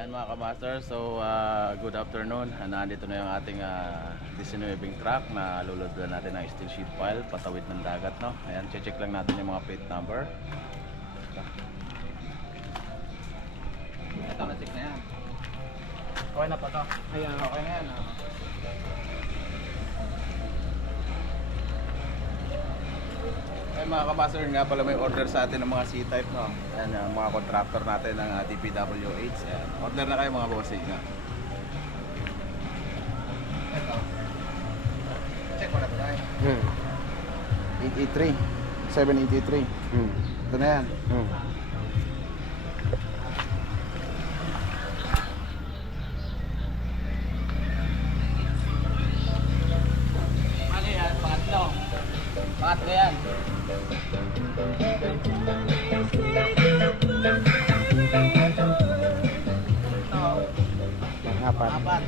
Ayan mga kamaster, so good afternoon. Nandito na yung ating 19 truck na luludan natin ng steel sheet pile patawid ng dagat, no? Ayan, check lang natin yung mga plate number. Ito na, check na yan. Okay na pa to? Ayan, okay na yan. Ayan mga kamaster, nga pala may order sa atin ng mga C-type, no? Ayan, yung mga contractor natin ng DPWH. Ayan, order na kayo mga bossing, no? Ito. Check mo na ito tayo. 883. 783. Ito na yan. Ano yan? Pangatlo. Pangatlo yan. Apat. Apat.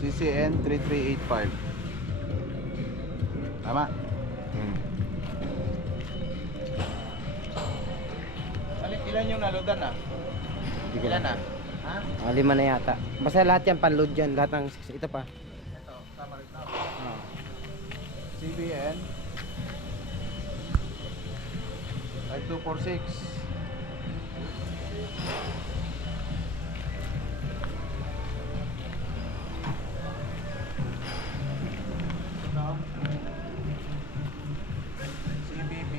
CCN 3385. Tama? Ilan yung naludan na? Ilan na? Ha? Lima na yata. Basta lahat yan panload dyan. Lahat ng ito pa. Ito, tama rin na. CBN 5246. CBB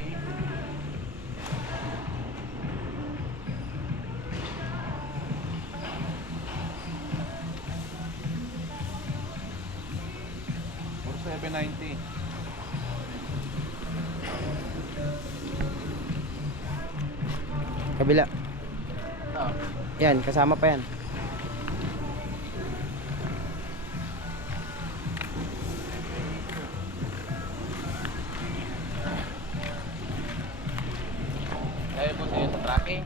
4790. Kabila. Ito. Yan, kasama pa yan. Kaya po sa'yo sa tracking.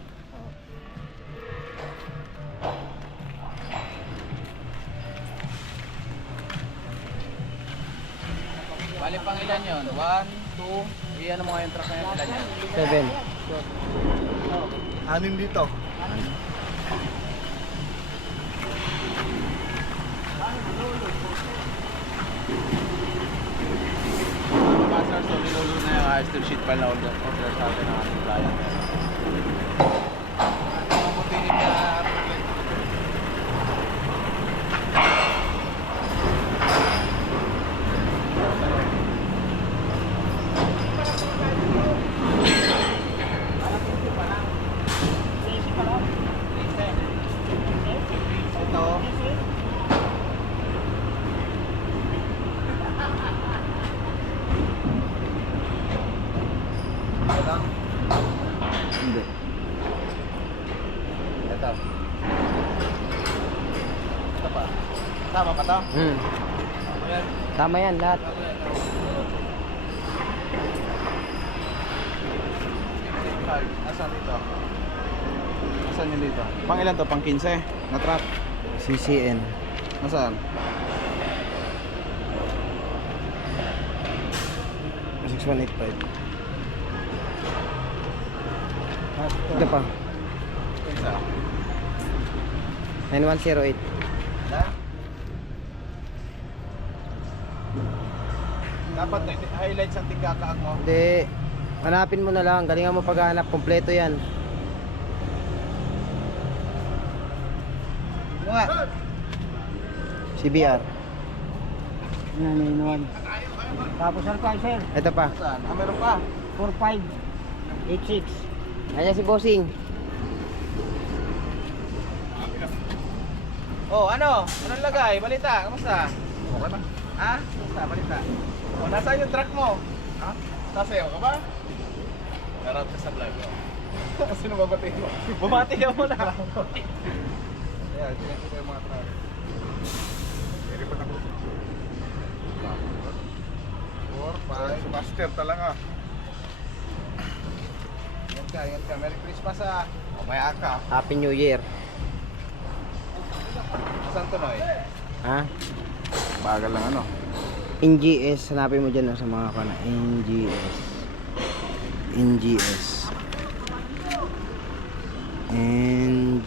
Bali pang ilan yun? 1, 2, iyan mo nga yung truck na yun, ilan yan? 7. Anim dito. Master, so nilulu na yung steel sheet pile na order sa atin ng ating client. Mabutilin na Hindi. ito. Ito pa. Tama pa to? Ayan. Tama yan lahat. Asan dito? Asan yun dito? Pang ilan to? Pang 15 na truck? CCN. Nasaan? 6185. Ito pa. Isa. 9108. Wala? Dapat highlights ang tigkakaang mo. Hindi. Hanapin mo na lang. Galingan mo paghahanap. Kompleto yan. Ito nga. CBR. Yan, yun. Tapos sir ko, sir, Ito pa. Saan? Ah, meron pa. 4586. Ayan si Bossing. Oh, ano? Anong lagay? Balita, kamusta? Okay na. Ha? Kamusta? Balita. Oh, nasaan yung truck mo? Ha? Sasayaw ka ba? Naroon ka sa vlog mo. Sino babati mo? Bumati ka muna. Ayan, tingnan ko yung mga truck. Pwede pa na po. 4, 5. Master talaga. Ingat ka. Merry Christmas ah. O, may aka. Happy New Year. ng tunoy. Ha? Bagal lang ano. NGS, hanapin mo dyan, no, sa mga kana. NGS. NGS.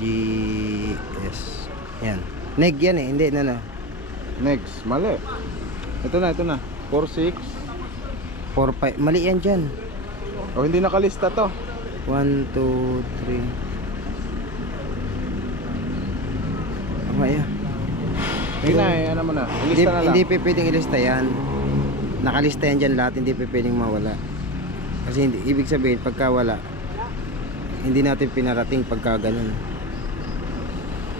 NGS. Yan. Neg yan eh, hindi na. Next, mali. Ito na. 46. 4, 5. Mali yan dyan. O hindi nakalista to. 1, 2, 3. Tama yan. Hindi na eh, ano mo na. Hindi, Ilista na lang. hindi pa pwedeng ilista yan. Nakalista yan dyan lahat, hindi pa pwedeng mawala. Kasi hindi, ibig sabihin, pagka wala, hindi natin pinarating pagka ganun.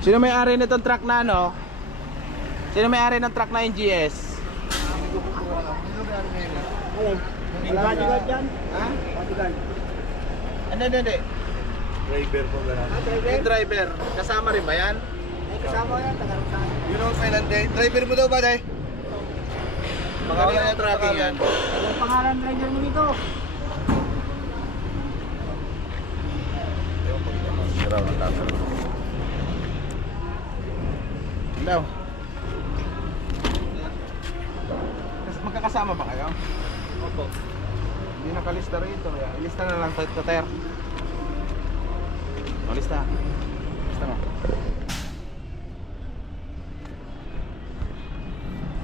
Sino may-ari nitong truck na ano? Sino may-ari ng truck na NGS? Bodyguard yan. Ha? Bodyguard. Hindi. Driver ko gano'n. Yung driver, kasama rin ba yan? Kasama yan, tagalog sa akin. You know, driver mo daw ba, day? Magaling na tracking yan. Ang pangalan driver mo dito? Ewan ko, siraw ng camera. Daw. Magkakasama ba kayo? Opo. Hindi nakalista rito. Yan. Ilista na lang to Ter. O, lista. Lista mo.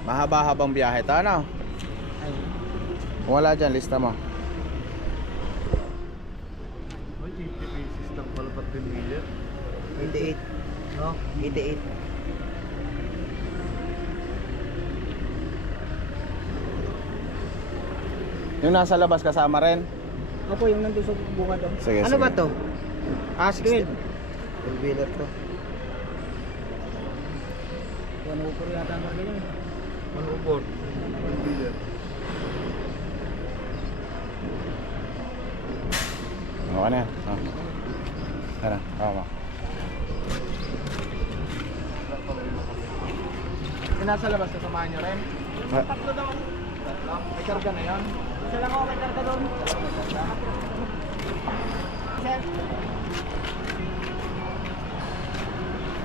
Mahaba-habang biyahe to, ano? Kung wala dyan, lista mo. May GTP system pala pa 10 million. 88. No? 88. Yung nasa labas kasama rin. Opo, yung nandun sa bunga doon. Sige, Ano ba to? Ah, 12. 12-wheeler to. Yan, upor yata ang karga niya. Ano ubod? 10 million. Okay na yan. Oh. Tara, tama. Yung nasa labas kasamahan nyo rin? Tatlo daw. Tatlo? May karga na yun? Isa lang ako may karga doon. Sir?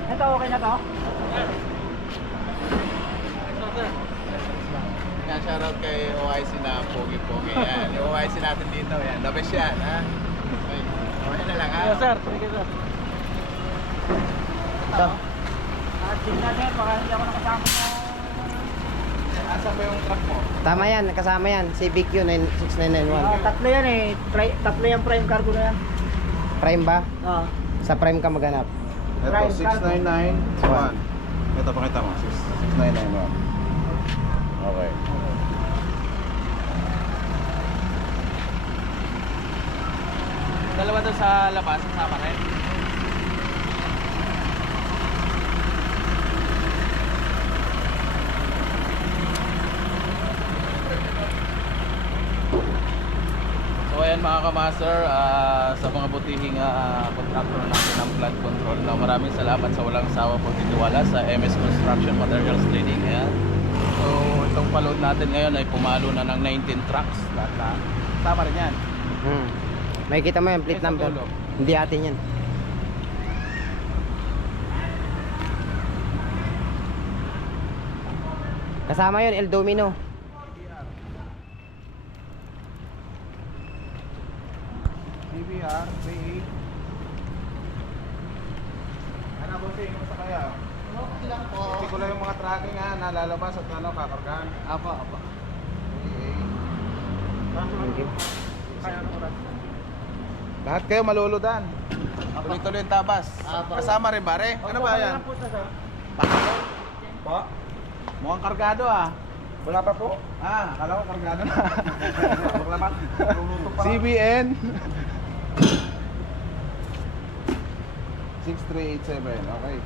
Ito, okay na to? Yan, shoutout kay OIC na pogi-pogi yan. Yung OIC natin dito, yan. The best yan, ha? Okay, okay na lang, ha? Yes, sir. Thank you, sir. Ito. Check na, sir. Baka hindi ako nakasama sa... Asan ba yung truck mo? Tama yan, kasama yan. Civic yun, 6991. Tatlo yan eh. Tatlo yung prime cargo na yan. Prime ba? Oo. Sa Prime ka maghanap. Ito, Right, 6991. Ito, pakita mo. 6991. Okay. Dalawa doon sa labas, kasama rin. So ayan mga kamaster, sa mga butihing contractor natin ng flood control, no, maraming salamat sa walang sawa pagtitiwala sa MS Construction Materials Trading. Ayan. So itong paload natin ngayon ay pumalo na ng 19 trucks. Lahat na. Tama rin yan. Makikita mo yung plate Ay, sa number. dulo. Hindi atin yan. Kasama yun, El Domino. CBR, V8. Ano ba siya yung sa kaya? Okay lang po. Hindi ko lang yung mga tracking ha, nalalabas at ano, kakargaan. Apo. Thank you. Lahat kayo maluludan. Tuloy-tuloy yung tabas. Kasama rin ba re? Ano ba yan? Pakalo? Po? Mukhang kargado ah. Wala pa po? Ah, akala ko kargado na. Maklamat. Luluto pa. CBN 6387, okay.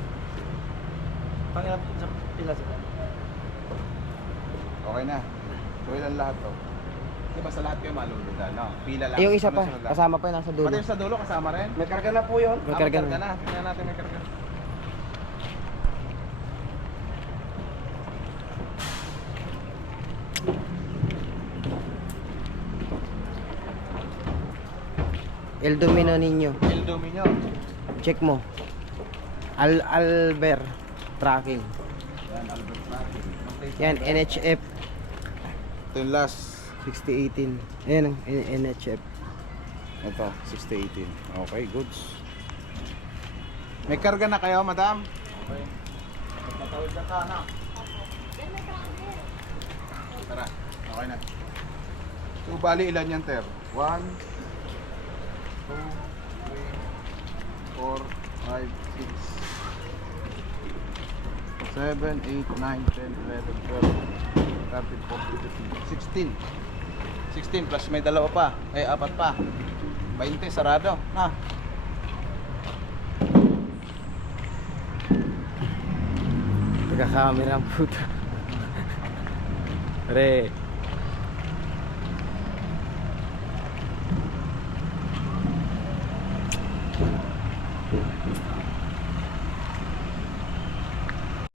Pangilap sa pila sir. Okay na. So ilan lahat to? Diba sa lahat kayo maluludan, no? Pila lang. Yung isa pa, Sunod-sunod lang. kasama pa yun nasa dulo. Pati yung sa dulo kasama rin? May karga na po yun. May Ah, karga may na. Tingnan natin may karga. El Domino ninyo. El Domino. Check mo. Alber. tracking. Yan, Albert Tracking. Yan, NHF Ito yung last. 6018. Ayan, NHF. Ito, 6018. Okay, goods. May karga na kayo, madam? Okay. Matawid na ka na. Tara, okay na. So, bali ilan yan, Ter? 1, 2, 3, 4, 5, 6, 7, 8, 9, 10, 11, 12, 13, 14, 15, 16. 16 plus may dalawa pa. Eh, apat pa. 20, sarado. Na. Taga-camera ang puta. Pare.